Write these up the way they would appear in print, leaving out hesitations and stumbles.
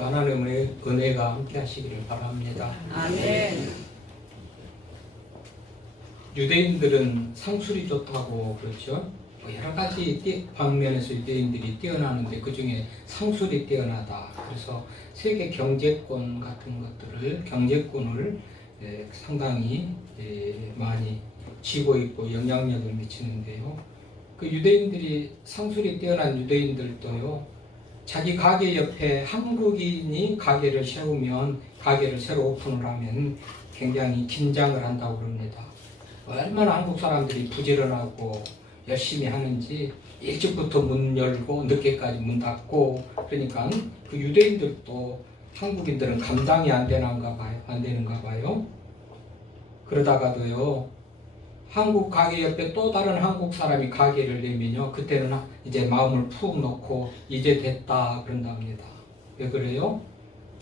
하나님의 은혜가 함께 하시기를 바랍니다. 아멘. 유대인들은 상술이 좋다고 그렇죠. 여러 가지 방면에서 유대인들이 뛰어나는데 그 중에 상술이 뛰어나다. 그래서 세계 경제권 같은 것들을 경제권을 상당히 많이 쥐고 있고 영향력을 미치는데요. 그 유대인들이 상술이 뛰어난 유대인들도요. 자기 가게 옆에 한국인이 가게를 세우면 가게를 새로 오픈을 하면 굉장히 긴장을 한다고 그럽니다. 얼마나 한국 사람들이 부지런하고 열심히 하는지 일찍부터 문 열고 늦게까지 문 닫고 그러니까 그 유대인들도 한국인들은 감당이 안 되는가 봐요. 그러다가도요. 한국 가게 옆에 또 다른 한국 사람이 가게를 내면요. 그때는 이제 마음을 푹 놓고 이제 됐다 그런답니다. 왜 그래요?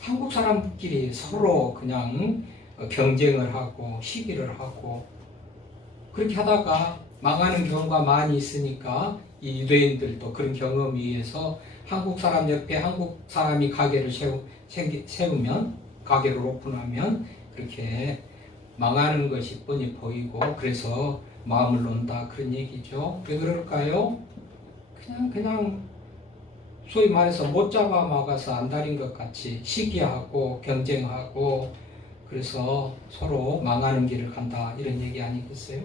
한국 사람끼리 서로 그냥 경쟁을 하고 시기를 하고 그렇게 하다가 망하는 경우가 많이 있으니까 이 유대인들도 그런 경험에 의해서 한국 사람 옆에 한국 사람이 가게를 세우면 가게를 오픈하면 그렇게 망하는 것이 뻔히 보이고 그래서 마음을 놓는다 그런 얘기죠. 왜 그럴까요? 그냥 소위 말해서 못 잡아먹어서 안달인 것 같이 시기하고 경쟁하고 그래서 서로 망하는 길을 간다 이런 얘기 아니겠어요?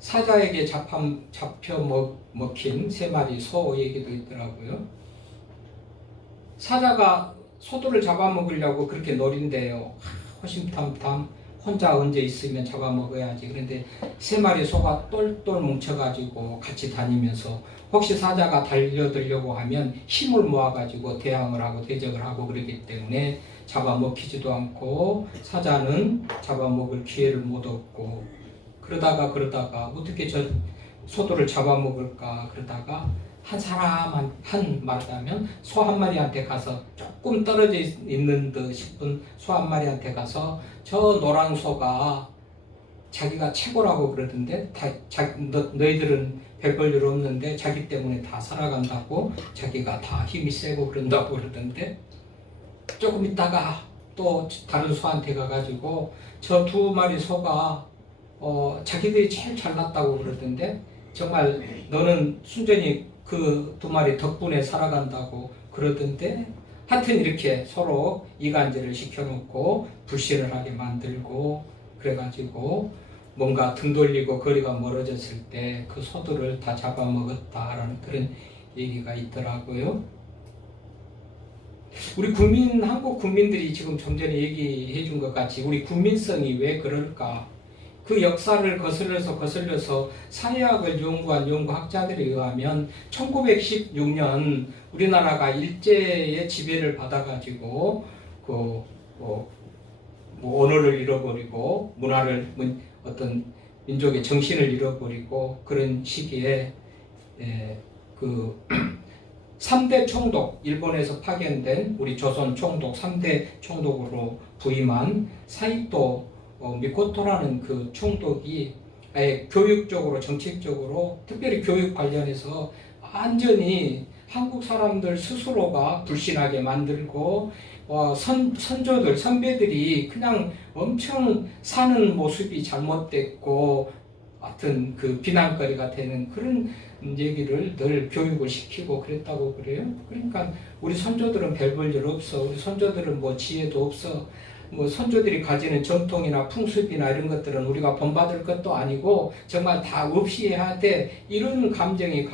사자에게 잡혀 먹힌 3마리 소 얘기도 있더라고요. 사자가 소들을 잡아먹으려고 그렇게 노린대요. 호심탐탐 혼자 언제 있으면 잡아먹어야지. 그런데 3마리 소가 똘똘 뭉쳐가지고 같이 다니면서 혹시 사자가 달려들려고 하면 힘을 모아가지고 대항을 하고 대적을 하고 그러기 때문에 잡아먹히지도 않고 사자는 잡아먹을 기회를 못 얻고 그러다가 어떻게 저 소들을 잡아먹을까 그러다가 말하자면 소 한 마리한테 가서 조금 떨어져 있는 듯 싶은 소 한 마리한테 가서 저 노란 소가 자기가 최고라고 그러던데 너희들은 별 볼 일 없는데 자기 때문에 다 살아간다고 자기가 다 힘이 세고 그런다고 그러던데 조금 있다가 또 다른 소한테 가가지고 저 2마리 소가 자기들이 제일 잘났다고 그러던데 정말 너는 순전히 그 2마리 덕분에 살아간다고 그러던데 하여튼 이렇게 서로 이간질을 시켜놓고 불신을 하게 만들고 그래가지고 뭔가 등 돌리고 거리가 멀어졌을 때 그 소들을 다 잡아먹었다라는 그런 얘기가 있더라고요. 우리 한국 국민들이 지금 좀 전에 얘기해 준 것 같이 우리 국민성이 왜 그럴까? 그 역사를 거슬려서 사회학을 연구한 연구학자들에 의하면 1916년 우리나라가 일제의 지배를 받아가지고 언어를 잃어버리고 어떤 민족의 정신을 잃어버리고 그런 시기에 그 3대 총독, 일본에서 파견된 우리 조선 총독 3대 총독으로 부임한 사이토 미코토라는 그 총독이 아예 교육적으로 정책적으로 특별히 교육 관련해서 완전히 한국 사람들 스스로가 불신하게 만들고 선배들이 그냥 엄청 사는 모습이 잘못됐고 하여튼 그 비난거리가 되는 그런 얘기를 늘 교육을 시키고 그랬다고 그래요. 그러니까 우리 선조들은 별 볼 일 없어. 우리 선조들은 뭐 지혜도 없어. 뭐 선조들이 가지는 전통이나 풍습이나 이런 것들은 우리가 본받을 것도 아니고 정말 다 없이 해야 돼. 이런 감정이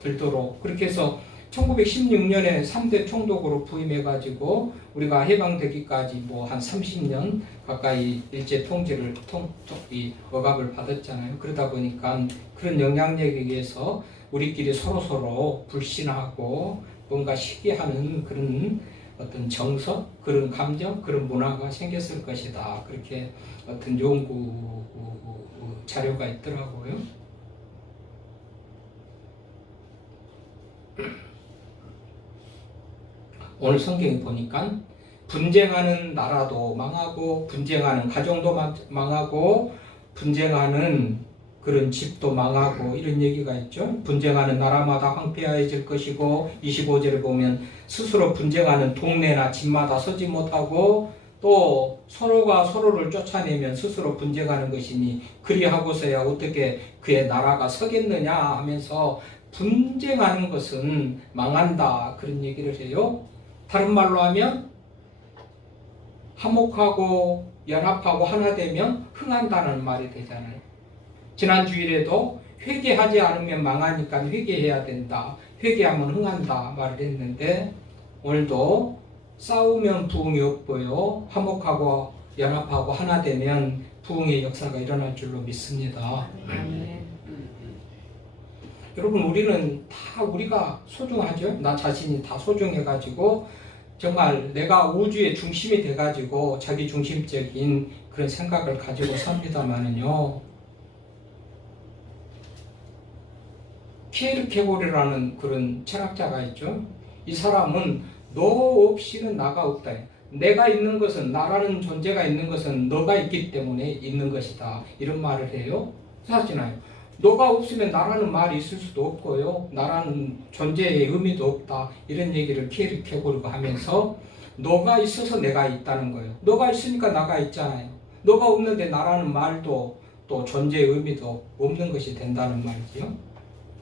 들도록 그렇게 해서 1916년에 3대 총독으로 부임해가지고 우리가 해방되기까지 뭐 한 30년 가까이 일제 통제를 억압을 받았잖아요. 그러다 보니까 그런 영향력에 의해서 우리끼리 서로 불신하고 뭔가 시기하는 그런 어떤 정서, 그런 감정, 그런 문화가 생겼을 것이다. 그렇게 어떤 연구 자료가 있더라고요. 오늘 성경에 보니까 분쟁하는 나라도 망하고 분쟁하는 가정도 망하고 분쟁하는 그런 집도 망하고 이런 얘기가 있죠. 분쟁하는 나라마다 황폐해질 것이고 25절에 보면 스스로 분쟁하는 동네나 집마다 서지 못하고 또 서로가 서로를 쫓아내면 스스로 분쟁하는 것이니 그리하고서야 어떻게 그의 나라가 서겠느냐 하면서 분쟁하는 것은 망한다 그런 얘기를 해요. 다른 말로 하면 화목하고 연합하고 하나 되면 흥한다는 말이 되잖아요. 지난 주일에도 회개하지 않으면 망하니까 회개해야 된다. 회개하면 흥한다 말을 했는데 오늘도 싸우면 부흥이 없고요. 화목하고 연합하고 하나 되면 부흥의 역사가 일어날 줄로 믿습니다. 여러분 우리는 다 우리가 소중하죠. 나 자신이 다 소중해가지고 정말 내가 우주의 중심이 돼가지고 자기 중심적인 그런 생각을 가지고 삽니다만은요. 키에르케고르라는 그런 철학자가 있죠. 이 사람은 너 없이는 나가 없다. 내가 있는 것은 나라는 존재가 있는 것은 너가 있기 때문에 있는 것이다. 이런 말을 해요. 사실나요? 너가 없으면 나라는 말이 있을 수도 없고요. 나라는 존재의 의미도 없다. 이런 얘기를 키에르케고르가 하면서 너가 있어서 내가 있다는 거예요. 너가 있으니까 나가 있잖아요. 너가 없는데 나라는 말도 또 존재의 의미도 없는 것이 된다는 말이죠.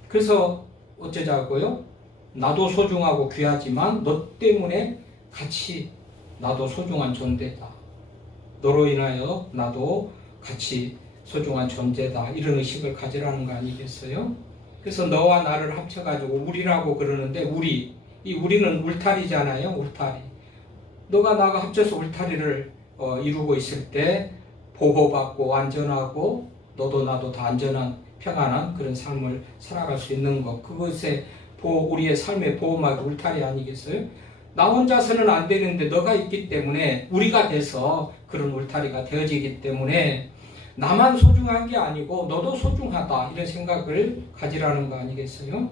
그래서 어쩌자고요? 나도 소중하고 귀하지만 너 때문에 같이 나도 소중한 존재다. 너로 인하여 나도 같이 소중한 존재다. 이런 의식을 가지라는 거 아니겠어요? 그래서 너와 나를 합쳐가지고 우리라고 그러는데 이 우리는 울타리잖아요. 울타리. 너가 나가 합쳐서 울타리를 이루고 있을 때 보호받고 안전하고 너도 나도 다 안전한 평안한 그런 삶을 살아갈 수 있는 것. 그것에 우리의 삶의 보호막 울타리 아니겠어요? 나 혼자서는 안 되는데 너가 있기 때문에 우리가 돼서 그런 울타리가 되어지기 때문에 나만 소중한 게 아니고 너도 소중하다 이런 생각을 가지라는 거 아니겠어요?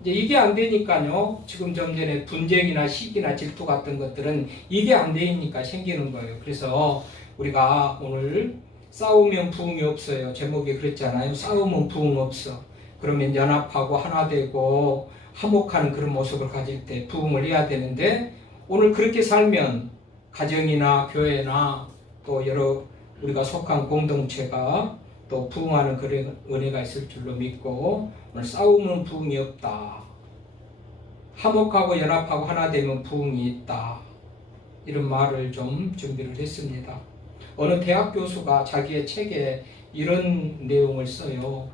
이제 이게 안 되니까요. 지금 좀 전에 분쟁이나 시기나 질투 같은 것들은 이게 안 되니까 생기는 거예요. 그래서 우리가 오늘 싸우면 부흥이 없어요. 제목이 그랬잖아요. 싸우면 부흥 없어. 그러면 연합하고 하나 되고 화목하는 그런 모습을 가질 때 부흥을 해야 되는데 오늘 그렇게 살면 가정이나 교회나 또 여러 우리가 속한 공동체가 또 부흥하는 그런 은혜가 있을 줄로 믿고 오늘 싸우면 부흥이 없다. 화목하고 연합하고 하나 되면 부흥이 있다. 이런 말을 좀 준비를 했습니다. 어느 대학 교수가 자기의 책에 이런 내용을 써요.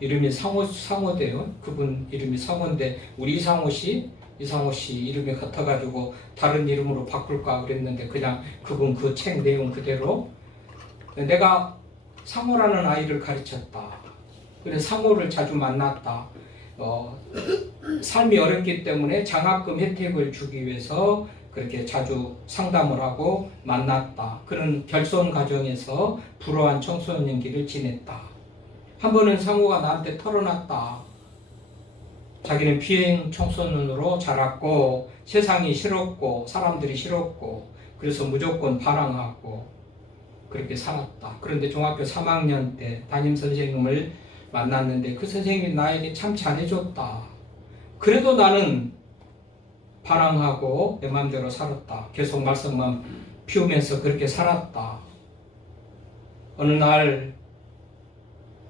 이름이 상호대요. 그분 이름이 상호인데 우리 이상호 씨 이름이 같아가지고 다른 이름으로 바꿀까 그랬는데 그냥 그분 그 책 내용 그대로 내가 상호라는 아이를 가르쳤다. 그래 상호를 자주 만났다. 삶이 어렵기 때문에 장학금 혜택을 주기 위해서 그렇게 자주 상담을 하고 만났다. 그런 결손 과정에서 불우한 청소년기를 지냈다. 한 번은 상호가 나한테 털어놨다. 자기는 비행 청소년으로 자랐고 세상이 싫었고 사람들이 싫었고 그래서 무조건 반항하고 그렇게 살았다. 그런데 중학교 3학년 때 담임 선생님을 만났는데 그 선생님이 나에게 참 잘해줬다. 그래도 나는 반항하고 내 마음대로 살았다. 계속 말썽만 피우면서 그렇게 살았다. 어느 날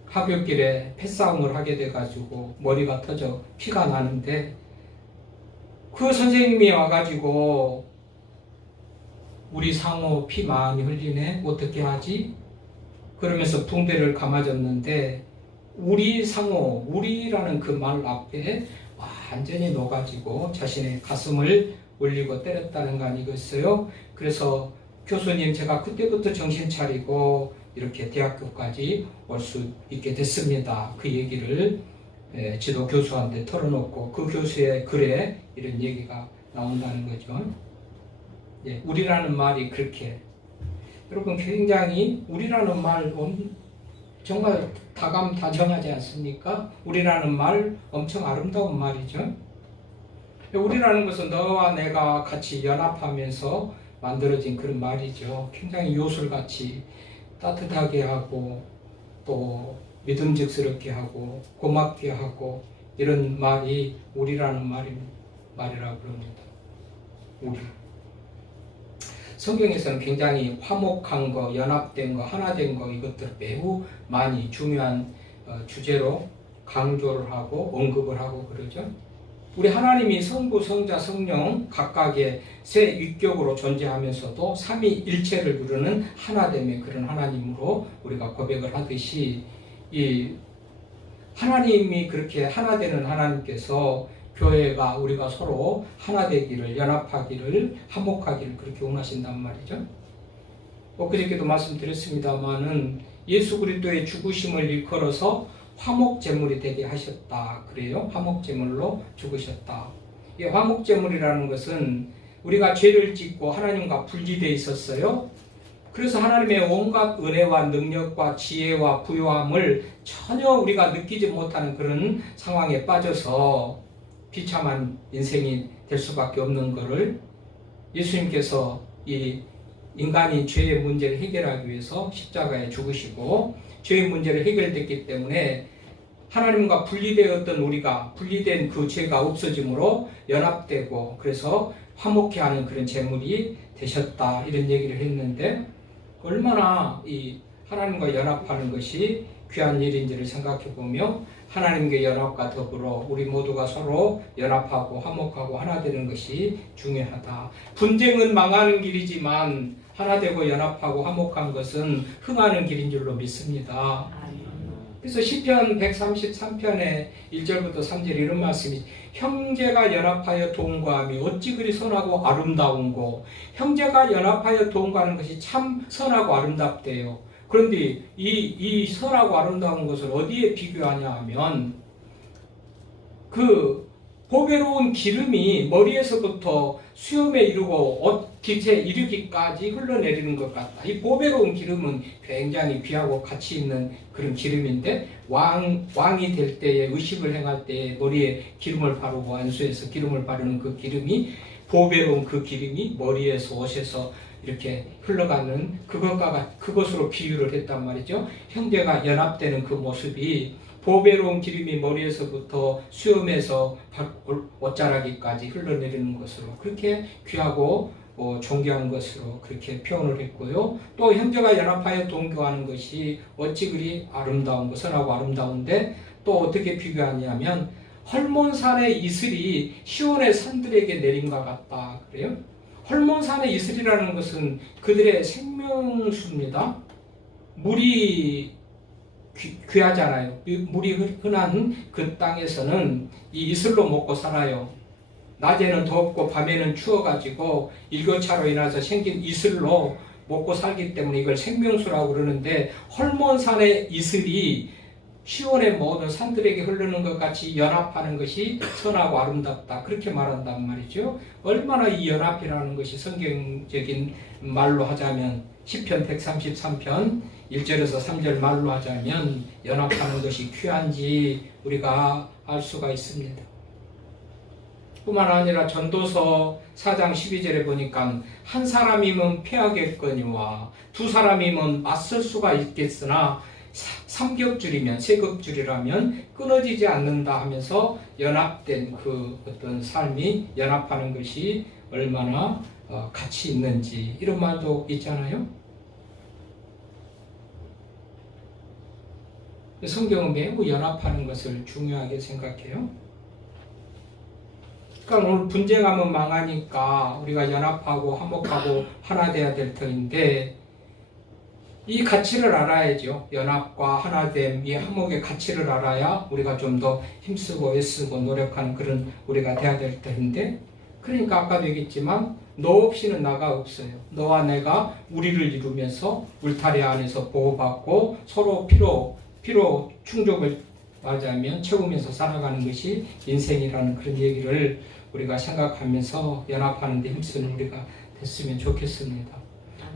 하굣길에 패싸움을 하게 돼가지고 머리가 터져 피가 나는데 그 선생님이 와가지고 우리 상호 피 많이 흘리네 어떻게 하지? 그러면서 붕대를 감아줬는데 우리 상호 우리라는 그 말 앞에 완전히 녹아지고 자신의 가슴을 올리고 때렸다는 거 아니겠어요? 그래서 교수님 제가 그때부터 정신 차리고 이렇게 대학교까지 올 수 있게 됐습니다. 그 얘기를 지도 교수한테 털어놓고 그 교수의 글에 이런 얘기가 나온다는 거죠. 우리라는 말이 그렇게 여러분 굉장히 우리라는 말 정말 다감다정하지 않습니까? 우리라는 말 엄청 아름다운 말이죠. 우리라는 것은 너와 내가 같이 연합하면서 만들어진 그런 말이죠. 굉장히 요술같이 따뜻하게 하고 또 믿음직스럽게 하고 고맙게 하고 이런 말이 우리라는 말이라고 그럽니다. 우리. 성경에서는 굉장히 화목한 거, 연합된 거, 하나된 거 이것들 매우 많이 중요한 주제로 강조를 하고 언급을 하고 그러죠. 우리 하나님이 성부, 성자, 성령 각각의 세 위격으로 존재하면서도 삼위일체를 이루는 하나됨의 그런 하나님으로 우리가 고백을 하듯이 이 하나님이 그렇게 하나 되는 하나님께서 교회가 우리가 서로 하나 되기를, 연합하기를, 화목하기를 그렇게 원하신단 말이죠. 그저께도 말씀드렸습니다마는 예수 그리스도의 죽으심을 일컬어서 화목제물이 되게 하셨다. 그래요. 화목제물로 죽으셨다. 이 화목제물이라는 것은 우리가 죄를 짓고 하나님과 분리되어 있었어요. 그래서 하나님의 온갖 은혜와 능력과 지혜와 부요함을 전혀 우리가 느끼지 못하는 그런 상황에 빠져서 비참한 인생이 될 수밖에 없는 것을 예수님께서 이 인간이 죄의 문제를 해결하기 위해서 십자가에 죽으시고 죄의 문제를 해결됐기 때문에 하나님과 분리되었던 우리가 분리된 그 죄가 없어짐으로 연합되고 그래서 화목해 하는 그런 제물이 되셨다 이런 얘기를 했는데 얼마나 이 하나님과 연합하는 것이 귀한 일인지를 생각해 보며 하나님과 연합과 더불어 우리 모두가 서로 연합하고 화목하고 하나 되는 것이 중요하다. 분쟁은 망하는 길이지만 하나 되고 연합하고 화목한 것은 흥하는 길인 줄로 믿습니다. 그래서 시편 133편의 1절부터 3절 이런 말씀이 형제가 연합하여 동거함이 어찌 그리 선하고 아름다운고 형제가 연합하여 동거하는 것이 참 선하고 아름답대요. 그런데 이 선하고 아름다운 것을 어디에 비교하냐 하면 그 보배로운 기름이 머리에서부터 수염에 이르고 깃에 이르기까지 흘러내리는 것 같다. 이 보배로운 기름은 굉장히 귀하고 가치 있는 그런 기름인데 왕이 될 때에 의식을 행할 때에 머리에 기름을 바르고 안수에서 기름을 바르는 그 기름이 보배로운 그 기름이 머리에서 옷에서 이렇게 흘러가는 그것으로 비유를 했단 말이죠. 형제가 연합되는 그 모습이 보배로운 기름이 머리에서부터 수염에서 옷자락이까지 흘러내리는 것으로 그렇게 귀하고 존귀한 것으로 그렇게 표현을 했고요. 또 형제가 연합하여 동거하는 것이 어찌 그리 아름다운 것, 선하고 아름다운데 또 어떻게 비교하냐면 헐몬산의 이슬이 시온의 산들에게 내린 것 같다. 그래요? 헐몬산의 이슬이라는 것은 그들의 생명수입니다. 물이 귀하잖아요. 물이 흔한 그 땅에서는 이 이슬로 먹고 살아요. 낮에는 덥고 밤에는 추워가지고 일교차로 인해서 생긴 이슬로 먹고 살기 때문에 이걸 생명수라고 그러는데 헐몬산의 이슬이 시온의 모든 산들에게 흐르는 것 같이 연합하는 것이 선하고 아름답다. 그렇게 말한단 말이죠. 얼마나 이 연합이라는 것이 성경적인 말로 하자면 시편 133편 1절에서 3절 말로 하자면 연합하는 것이 귀한지 우리가 알 수가 있습니다. 뿐만 아니라 전도서 4장 12절에 보니까 한 사람이면 패하겠거니와 두 사람이면 맞설 수가 있겠으나 삼겹줄이면 세겹줄이라면 끊어지지 않는다 하면서 연합된 그 어떤 삶이 연합하는 것이 얼마나 가치 있는지 이런 말도 있잖아요. 성경은 매우 연합하는 것을 중요하게 생각해요. 그러니까 오늘 분쟁하면 망하니까 우리가 연합하고 화목하고 하나 돼야 될 터인데 이 가치를 알아야죠. 연합과 하나됨, 이 화목의 가치를 알아야 우리가 좀 더 힘쓰고 애쓰고 노력하는 그런 우리가 돼야 될 터인데 그러니까 아까도 얘기했지만 너 없이는 나가 없어요. 너와 내가 우리를 이루면서 울타리 안에서 보호받고 서로 필요 충족을 맞이하면 채우면서 살아가는 것이 인생이라는 그런 얘기를 우리가 생각하면서 연합하는 데 힘쓰는 우리가 됐으면 좋겠습니다.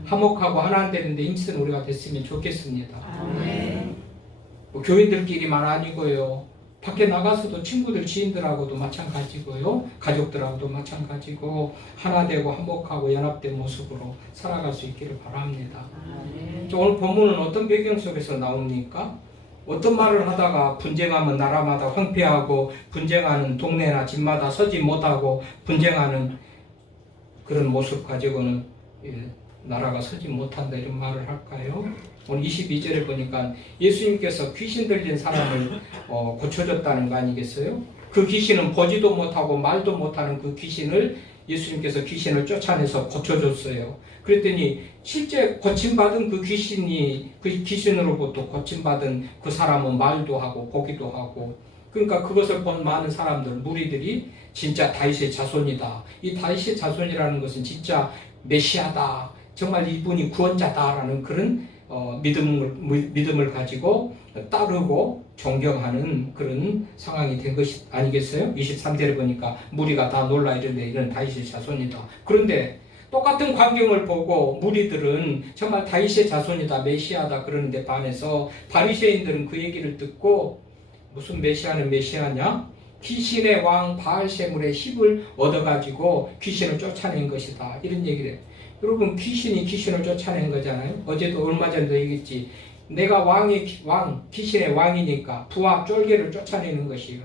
화목하고 하나 되는데 힘쓰는 우리가 됐으면 좋겠습니다. 아멘. 교인들끼리만 아니고요. 밖에 나가서도 친구들, 지인들하고도 마찬가지고요. 가족들하고도 마찬가지고 하나 되고 화목하고 연합된 모습으로 살아갈 수 있기를 바랍니다. 오늘 본문은 어떤 배경 속에서 나옵니까? 어떤 말을 하다가 분쟁하면 나라마다 황폐하고 분쟁하는 동네나 집마다 서지 못하고 분쟁하는 그런 모습 가지고는 나라가 서지 못한다 이런 말을 할까요? 오늘 22절에 보니까 예수님께서 귀신 들린 사람을 고쳐줬다는 거 아니겠어요? 그 귀신은 보지도 못하고 말도 못하는 그 귀신을 예수님께서 귀신을 쫓아내서 고쳐줬어요. 그랬더니 실제 고침받은 그 귀신으로부터 고침받은 그 사람은 말도 하고 보기도 하고, 그러니까 그것을 본 많은 사람들, 무리들이 진짜 다윗의 자손이다. 이 다윗의 자손이라는 것은 진짜 메시아다. 정말 이분이 구원자다라는 그런 믿음을 가지고 따르고 존경하는 그런 상황이 된 것이 아니겠어요? 23절에 보니까 무리가 다 놀라 이르되 이런 다윗의 자손이다. 그런데 똑같은 광경을 보고 무리들은 정말 다윗의 자손이다, 메시아다 그러는데 반해서 바리새인들은 그 얘기를 듣고 무슨 메시아는 메시아냐? 귀신의 왕 바알세물의 힘을 얻어가지고 귀신을 쫓아낸 것이다. 이런 얘기를 해요. 여러분, 귀신이 귀신을 쫓아낸 거잖아요. 어제도 얼마 전에도 얘기했지. 내가 귀신의 왕이니까 부와 쫄개를 쫓아내는 것이에요.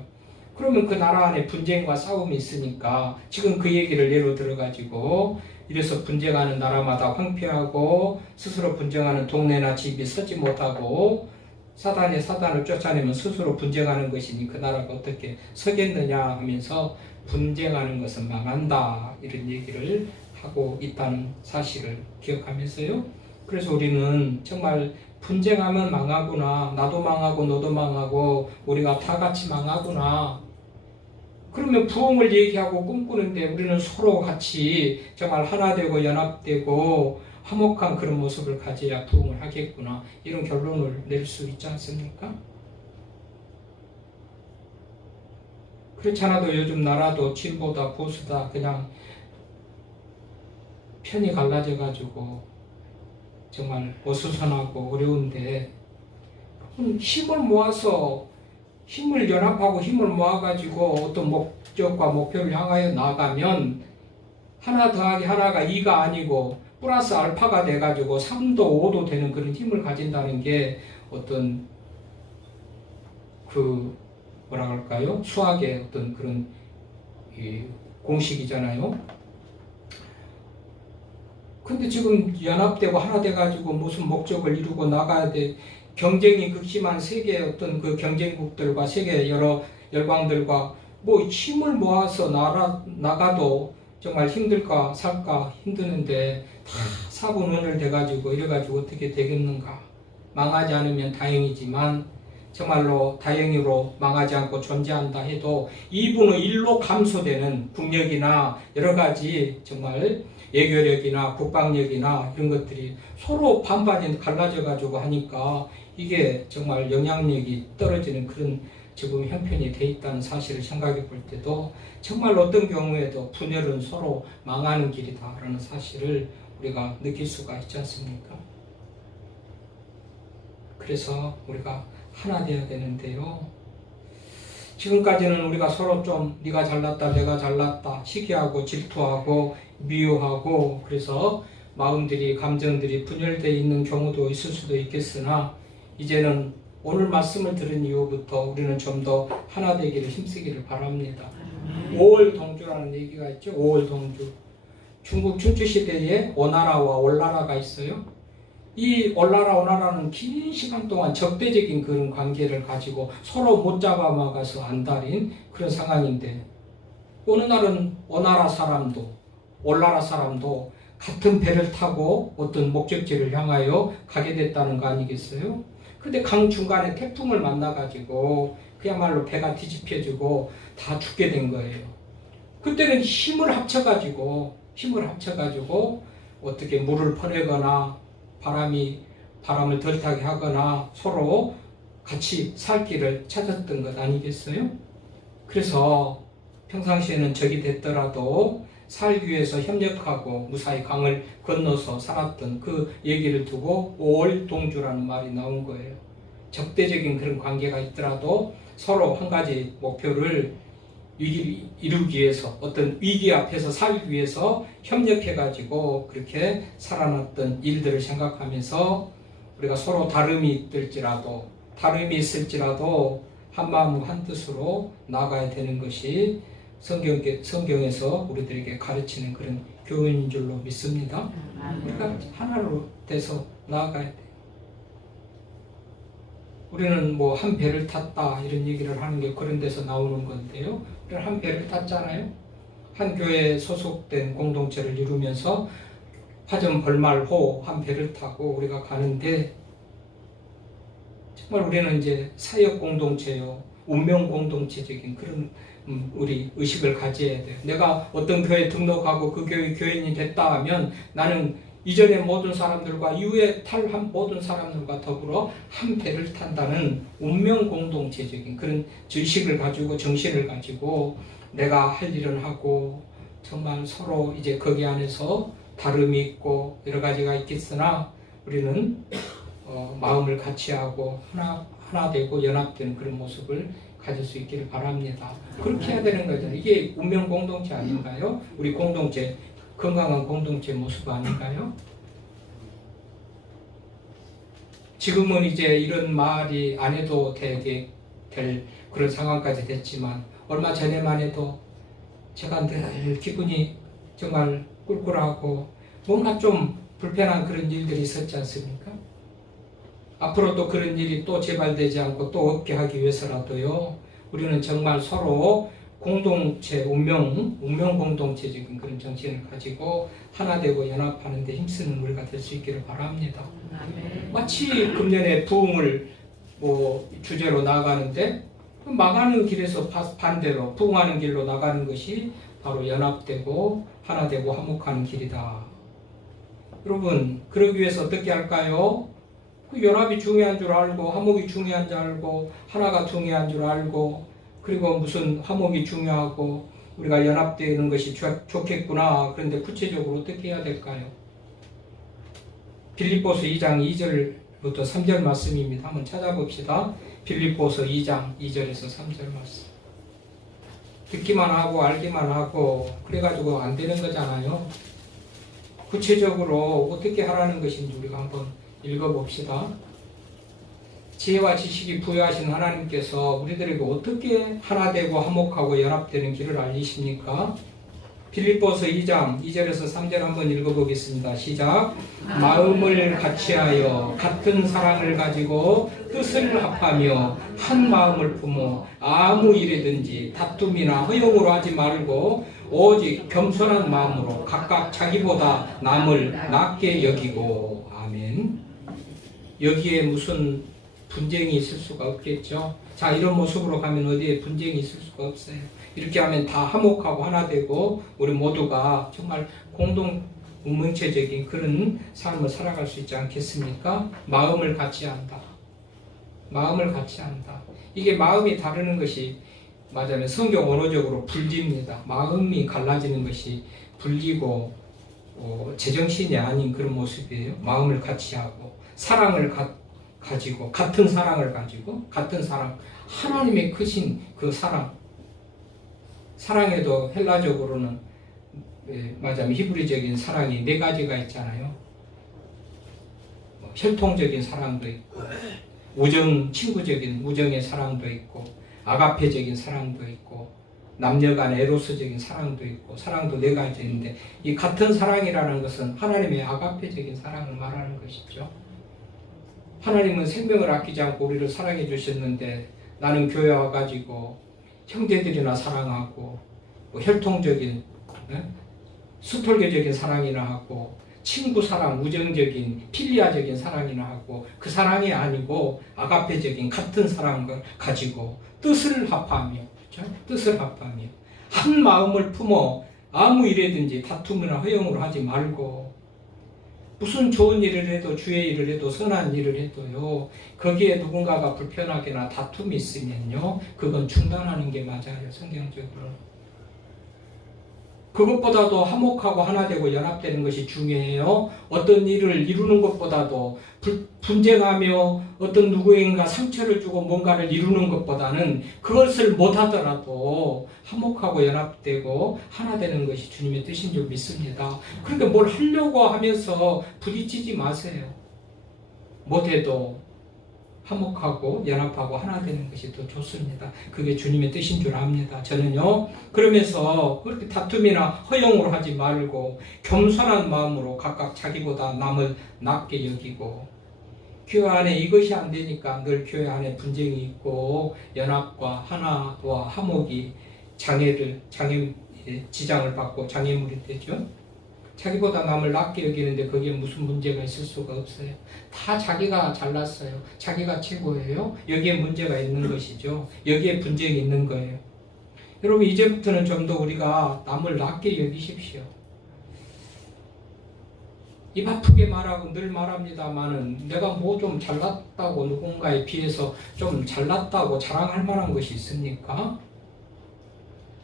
그러면 그 나라 안에 분쟁과 싸움이 있으니까 지금 그 얘기를 예로 들어가지고 이래서 분쟁하는 나라마다 황폐하고 스스로 분쟁하는 동네나 집이 서지 못하고 사단을 쫓아내면 스스로 분쟁하는 것이니 그 나라가 어떻게 서겠느냐 하면서 분쟁하는 것은 망한다 이런 얘기를 하고 있다는 사실을 기억하면서요. 그래서 우리는 정말 분쟁하면 망하구나, 나도 망하고 너도 망하고 우리가 다 같이 망하구나. 그러면 부흥을 얘기하고 꿈꾸는데 우리는 서로 같이 정말 하나 되고 연합되고 화목한 그런 모습을 가져야 부흥을 하겠구나, 이런 결론을 낼 수 있지 않습니까? 그렇지 않아도 요즘 나라도 진보다 보수다 그냥 편이 갈라져 가지고 정말 어수선하고 어려운데, 힘을 모아서 힘을 연합하고 힘을 모아가지고 어떤 목적과 목표를 향하여 나가면 하나 더하기 하나가 2가 아니고 플러스 알파가 돼가지고 3도 5도 되는 그런 힘을 가진다는 게 어떤 그 뭐라 할까요? 수학의 어떤 그런 공식이잖아요. 근데 지금 연합되고 하나 돼가지고 무슨 목적을 이루고 나가야 돼. 경쟁이 극심한 세계의 어떤 그 경쟁국들과 세계 여러 열강들과 뭐 힘을 모아서 나가도 정말 힘들까 살까 힘드는데 다 사분운을 돼가지고 이래가지고 어떻게 되겠는가. 망하지 않으면 다행이지만 정말로 다행으로 망하지 않고 존재한다 해도 2분의 1로 감소되는 국력이나 여러 가지 정말 외교력이나 국방력이나 이런 것들이 서로 반반이 갈라져가지고 하니까 이게 정말 영향력이 떨어지는 그런 지금 형편이 돼 있다는 사실을 생각해 볼 때도 정말 어떤 경우에도 분열은 서로 망하는 길이다라는 사실을 우리가 느낄 수가 있지 않습니까? 그래서 우리가 하나 되어야 되는데요. 지금까지는 우리가 서로 좀 네가 잘났다 내가 잘났다 시기하고 질투하고 미워하고 그래서 마음들이 감정들이 분열되어 있는 경우도 있을 수도 있겠으나 이제는 오늘 말씀을 들은 이후부터 우리는 좀 더 하나 되기를 힘쓰기를 바랍니다. 5월 동주라는 얘기가 있죠. 5월 동주. 중국 춘추시대에 오나라와 올나라가 있어요. 이 올나라 오나라는 긴 시간 동안 적대적인 그런 관계를 가지고 서로 못 잡아먹어서 안달인 그런 상황인데, 어느 날은 오나라 사람도 올나라 사람도 같은 배를 타고 어떤 목적지를 향하여 가게 됐다는 거 아니겠어요? 근데 강 중간에 태풍을 만나가지고 그야말로 배가 뒤집혀지고 다 죽게 된 거예요. 그때는 힘을 합쳐가지고 어떻게 물을 퍼내거나 바람을 덜 타게 하거나 서로 같이 살 길을 찾았던 것 아니겠어요? 그래서 평상시에는 적이 됐더라도 살기 위해서 협력하고 무사히 강을 건너서 살았던 그 얘기를 두고 5월 동주라는 말이 나온 거예요. 적대적인 그런 관계가 있더라도 서로 한 가지 목표를 이루기 위해서 어떤 위기 앞에서 살기 위해서 협력해가지고 그렇게 살아났던 일들을 생각하면서 우리가 서로 다름이 있을지라도 한 마음 한 뜻으로 나아가야 되는 것이 성경에서 우리들에게 가르치는 그런 교훈인 줄로 믿습니다. 우리가 하나로 돼서 나아가야 돼요. 우리는 뭐 한 배를 탔다 이런 얘기를 하는 게 그런 데서 나오는 건데요. 우리는 한 배를 탔잖아요. 한 교회에 소속된 공동체를 이루면서 화전 벌말호 한 배를 타고 우리가 가는데 정말 우리는 이제 사역 공동체요, 운명 공동체적인 그런 우리 의식을 가져야 돼요. 내가 어떤 교회에 등록하고 그 교회 교인이 됐다 하면 나는 이전의 모든 사람들과 이후에 탈한 모든 사람들과 더불어 한 배를 탄다는 운명 공동체적인 그런 의식을 가지고 정신을 가지고 내가 할 일은 하고 정말 서로 이제 거기 안에서 다름이 있고 여러 가지가 있겠으나 우리는 마음을 같이 하고 하나 되고 연합된 그런 모습을 가질 수 있기를 바랍니다. 그렇게 해야 되는 거잖아요. 이게 운명 공동체 아닌가요? 우리 공동체, 건강한 공동체 모습 아닌가요? 지금은 이제 이런 말이 안 해도 될 그런 상황까지 됐지만 얼마 전에만 해도 제가 늘 기분이 정말 꿀꿀하고 뭔가 좀 불편한 그런 일들이 있었지 않습니까? 앞으로도 그런 일이 또 재발되지 않고 또 없게 하기 위해서라도요, 우리는 정말 서로 공동체, 운명 공동체적인 그런 정신을 가지고 하나 되고 연합하는 데 힘쓰는 우리가 될 수 있기를 바랍니다. 마치 금년에 부흥을 주제로 나가는데 망하는 길에서 반대로 부흥하는 길로 나가는 것이 바로 연합되고 하나 되고 화목하는 길이다. 여러분, 그러기 위해서 어떻게 할까요? 그 연합이 중요한 줄 알고 화목이 중요한 줄 알고 하나가 중요한 줄 알고 그리고 무슨 화목이 중요하고 우리가 연합되는 것이 좋겠구나. 그런데 구체적으로 어떻게 해야 될까요? 빌립보서 2장 2절부터 3절 말씀입니다. 한번 찾아봅시다. 빌립보서 2장 2절에서 3절 말씀. 듣기만 하고 알기만 하고 그래가지고 안 되는 거잖아요. 구체적으로 어떻게 하라는 것인지 우리가 한번 읽어봅시다. 지혜와 지식이 부여하신 하나님께서 우리들에게 어떻게 하나 되고 화목하고 연합되는 길을 알리십니까? 빌립보서 2장 2절에서 3절 한번 읽어보겠습니다. 시작. 마음을 같이하여 같은 사랑을 가지고 뜻을 합하며 한 마음을 품어 아무 일이든지 다툼이나 허용으로 하지 말고 오직 겸손한 마음으로 각각 자기보다 남을 낮게 여기고. 아멘. 여기에 무슨 분쟁이 있을 수가 없겠죠. 자, 이런 모습으로 가면 어디에 분쟁이 있을 수가 없어요. 이렇게 하면 다 화목하고 하나 되고 우리 모두가 정말 공동 운명체적인 그런 삶을 살아갈 수 있지 않겠습니까? 마음을 같이 한다. 마음을 같이 한다. 이게 마음이 다르는 것이 맞아요. 성경 언어적으로 분리입니다. 마음이 갈라지는 것이 분리고 제정신이 아닌 그런 모습이에요. 마음을 같이 하고 사랑을 가지고 같은 사랑을 가지고 같은 사랑, 하나님의 크신 그 사랑에도 헬라적으로는 맞아요. 히브리적인 사랑이 4가지가 있잖아요. 혈통적인 사랑도 있고 친구적인 우정의 사랑도 있고 아가페적인 사랑도 있고 남녀 간 에로스적인 사랑도 있고 사랑도 4가지 있는데 이 같은 사랑이라는 것은 하나님의 아가페적인 사랑을 말하는 것이죠. 하나님은 생명을 아끼지 않고 우리를 사랑해 주셨는데 나는 교회 와가지고 형제들이나 사랑하고 혈통적인 수톨교적인 사랑이나 하고 친구 사랑, 우정적인 필리아적인 사랑이나 하고 그 사랑이 아니고 아가페적인 같은 사랑을 가지고 뜻을 합하며 그렇죠? 뜻을 합하며 한 마음을 품어 아무 일이든지 다툼이나 허용으로 하지 말고 무슨 좋은 일을 해도 주의 일을 해도 선한 일을 해도요 거기에 누군가가 불편하거나 다툼이 있으면요 그건 중단하는 게 맞아요. 성경적으로 그것보다도 화목하고 하나 되고 연합되는 것이 중요해요. 어떤 일을 이루는 것보다도 분쟁하며 어떤 누구인가 상처를 주고 뭔가를 이루는 것보다는 그것을 못하더라도 화목하고 연합되고 하나 되는 것이 주님의 뜻인 줄 믿습니다. 그러니까 뭘 하려고 하면서 부딪히지 마세요. 못해도 화목하고 연합하고 하나 되는 것이 더 좋습니다. 그게 주님의 뜻인 줄 압니다. 저는요. 그러면서 그렇게 다툼이나 허용으로 하지 말고 겸손한 마음으로 각각 자기보다 남을 낮게 여기고, 교회 안에 이것이 안 되니까 늘 교회 안에 분쟁이 있고 연합과 하나와 화목이 지장을 받고 장애물이 되죠. 자기보다 남을 낮게 여기는데 거기에 무슨 문제가 있을 수가 없어요. 다 자기가 잘났어요. 자기가 최고예요. 여기에 문제가 있는 것이죠. 여기에 분쟁이 있는 거예요. 여러분, 이제부터는 좀 더 우리가 남을 낮게 여기십시오. 입 아프게 말하고 늘 말합니다마는 내가 뭐 좀 잘났다고 누군가에 비해서 좀 잘났다고 자랑할 만한 것이 있습니까?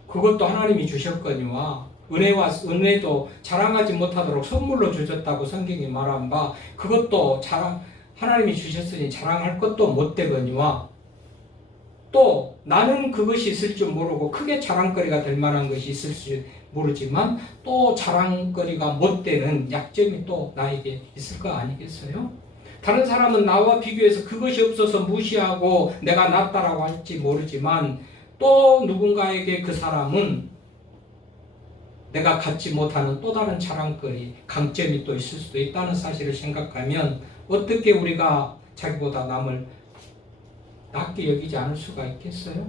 그것도 하나님이 주셨거니와 은혜도 자랑하지 못하도록 선물로 주셨다고 성경이 말한 바, 그것도 하나님이 주셨으니 자랑할 것도 못 되거니와, 또 나는 그것이 있을 줄 모르고 크게 자랑거리가 될 만한 것이 있을 줄 모르지만 또 자랑거리가 못 되는 약점이 또 나에게 있을 거 아니겠어요? 다른 사람은 나와 비교해서 그것이 없어서 무시하고 내가 낫다라고 할지 모르지만, 또 누군가에게 그 사람은 내가 갖지 못하는 또 다른 자랑거리, 강점이 또 있을 수도 있다는 사실을 생각하면 어떻게 우리가 자기보다 남을 낮게 여기지 않을 수가 있겠어요?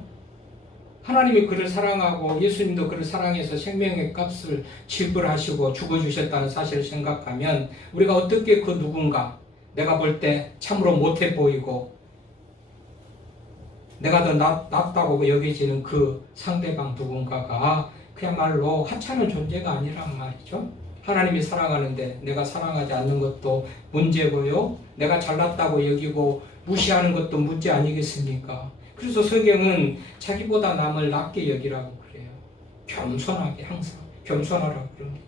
하나님이 그를 사랑하고 예수님도 그를 사랑해서 생명의 값을 지불하시고 죽어주셨다는 사실을 생각하면 우리가 어떻게 그 누군가, 내가 볼 때 참으로 못해 보이고 내가 더 낫다고 여겨지는 그 상대방 누군가가 그야말로 하찮은 존재가 아니란 말이죠. 하나님이 사랑하는데 내가 사랑하지 않는 것도 문제고요. 내가 잘났다고 여기고 무시하는 것도 문제 아니겠습니까? 그래서 성경은 자기보다 남을 낮게 여기라고 그래요. 겸손하게, 항상 겸손하라고 그럽니다.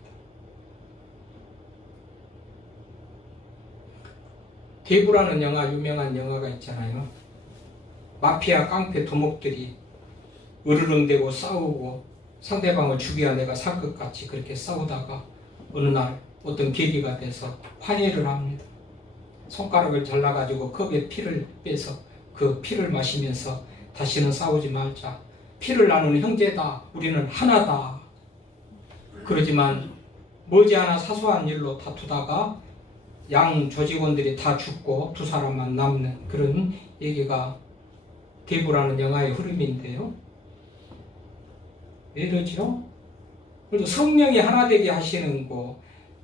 대부라는 영화, 유명한 영화가 있잖아요. 마피아 깡패 두목들이 으르렁대고 싸우고 상대방을 죽여야 내가 살 것 같이 그렇게 싸우다가 어느 날 어떤 계기가 돼서 화해를 합니다. 손가락을 잘라가지고 컵에 피를 빼서 그 피를 마시면서 다시는 싸우지 말자. 피를 나누는 형제다. 우리는 하나다. 그러지만 머지않아 사소한 일로 다투다가 양 조직원들이 다 죽고 두 사람만 남는 그런 얘기가 대부라는 영화의 흐름인데요. 왜 이러죠? 그래도 성령이 하나 되게 하시는 거,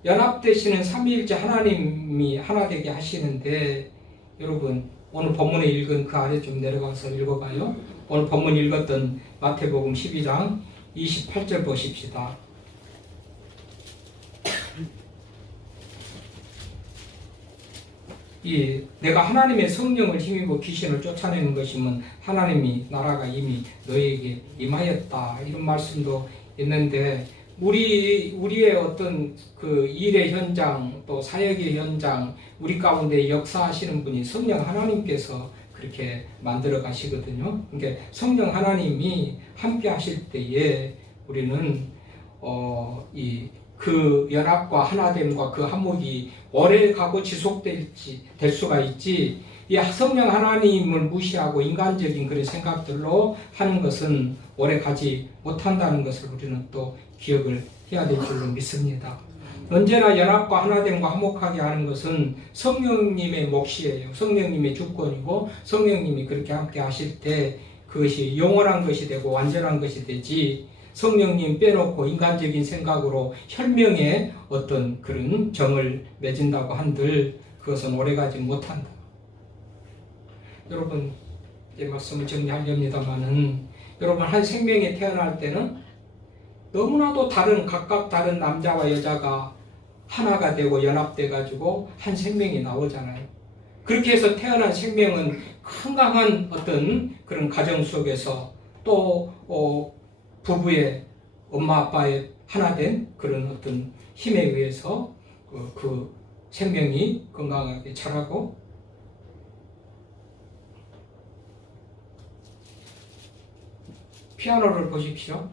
연합되시는 삼위일체 하나님이 하나 되게 하시는데, 여러분 오늘 본문에 읽은 그 아래 좀 내려가서 읽어봐요. 오늘 본문 읽었던 마태복음 12장 28절 보십시다. 내가 하나님의 성령을 힘입어 귀신을 쫓아내는 것이면 하나님이 나라가 이미 너에게 임하였다, 이런 말씀도 있는데, 우리의 어떤 그 일의 현장 또 사역의 현장, 우리 가운데 역사하시는 분이 성령 하나님께서 그렇게 만들어 가시거든요. 그러니까 성령 하나님이 함께 하실 때에 우리는 그 연합과 하나됨과 그 화목이 오래 가고 지속될 수가 있지, 이 성령 하나님을 무시하고 인간적인 그런 생각들로 하는 것은 오래 가지 못한다는 것을 우리는 또 기억을 해야 될 줄로 믿습니다. 언제나 연합과 하나됨과 화목하게 하는 것은 성령님의 몫이에요. 성령님의 주권이고, 성령님이 그렇게 함께 하실 때 그것이 영원한 것이 되고 완전한 것이 되지, 성령님 빼놓고 인간적인 생각으로 혈명의 어떤 그런 정을 맺은다고 한들 그것은 오래가지 못한다. 여러분, 이 말씀을 정리하렵니다마는, 여러분 한 생명이 태어날 때는 너무나도 각각 다른 남자와 여자가 하나가 되고 연합돼 가지고 한 생명이 나오잖아요. 그렇게 해서 태어난 생명은 건강한 어떤 그런 가정 속에서 또 부부의 엄마 아빠의 하나된 그런 어떤 힘에 의해서 그 생명이 건강하게 자라고, 피아노를 보십시오.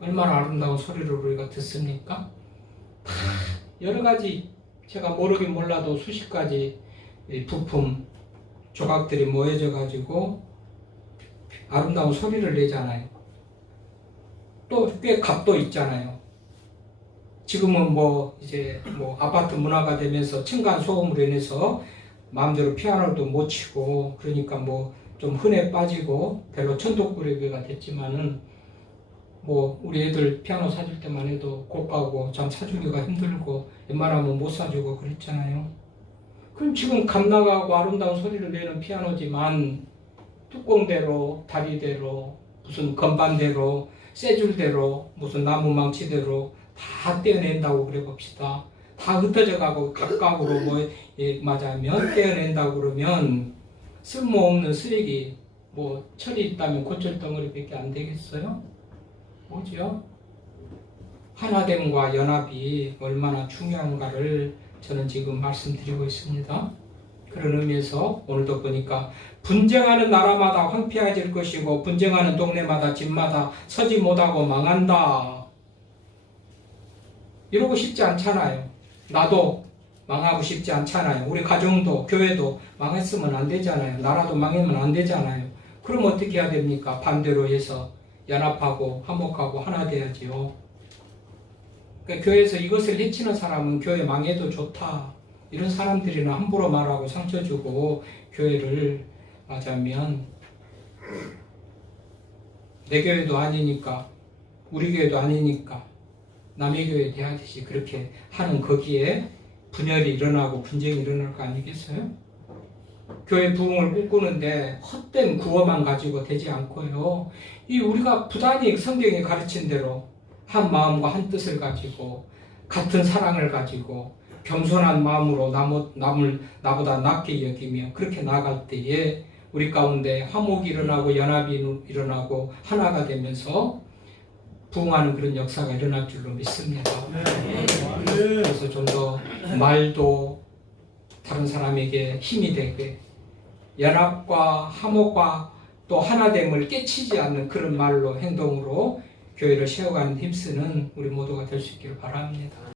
얼마나 아름다운 소리를 우리가 듣습니까? 다 여러 가지, 제가 모르긴 몰라도 수십 가지 부품, 조각들이 모여져 가지고 아름다운 소리를 내잖아요. 또 꽤 값도 있잖아요. 지금은 이제 아파트 문화가 되면서 층간 소음으로 인해서 마음대로 피아노도 못 치고, 그러니까 좀 흔해 빠지고 별로 천독꾸러기가 됐지만은, 우리 애들 피아노 사줄 때만 해도 고가고 참 사주기가 힘들고 웬만하면 못 사주고 그랬잖아요. 그럼 지금 값 나가고 아름다운 소리를 내는 피아노지만 뚜껑대로, 다리대로, 무슨 건반대로, 쇠줄대로, 무슨 나무 망치대로 다 떼어낸다고 그래 봅시다. 다 흩어져 가고 각각으로 맞으면 떼어낸다고 그러면 쓸모없는 쓰레기, 철이 있다면 고철덩어리밖에 안 되겠어요? 뭐죠? 하나됨과 연합이 얼마나 중요한가를 저는 지금 말씀드리고 있습니다. 그런 의미에서 오늘도 보니까 분쟁하는 나라마다 황폐해질 것이고 분쟁하는 동네마다 집마다 서지 못하고 망한다. 이러고 싶지 않잖아요. 나도 망하고 싶지 않잖아요. 우리 가정도 교회도 망했으면 안 되잖아요. 나라도 망하면 안 되잖아요. 그럼 어떻게 해야 됩니까? 반대로 해서 연합하고 화목하고 하나 돼야지요. 그러니까 교회에서 이것을 해치는 사람은 교회 망해도 좋다, 이런 사람들이나 함부로 말하고 상처 주고 교회를 맞으면 내 교회도 아니니까, 우리 교회도 아니니까 남의 교회 대하듯이 그렇게 하는 거기에 분열이 일어나고 분쟁이 일어날 거 아니겠어요? 교회 부흥을 꿈꾸는데 헛된 구호만 가지고 되지 않고요. 우리가 부단히 성경이 가르친 대로 한 마음과 한 뜻을 가지고 같은 사랑을 가지고 겸손한 마음으로 남을 나보다 낮게 여기며 그렇게 나아갈 때에 우리 가운데 화목이 일어나고 연합이 일어나고 하나가 되면서 부흥하는 그런 역사가 일어날 줄로 믿습니다. 그래서 좀 더 말도 다른 사람에게 힘이 되게, 연합과 화목과 또 하나됨을 깨치지 않는 그런 말로, 행동으로 교회를 세워가는 힘쓰는 우리 모두가 될 수 있기를 바랍니다.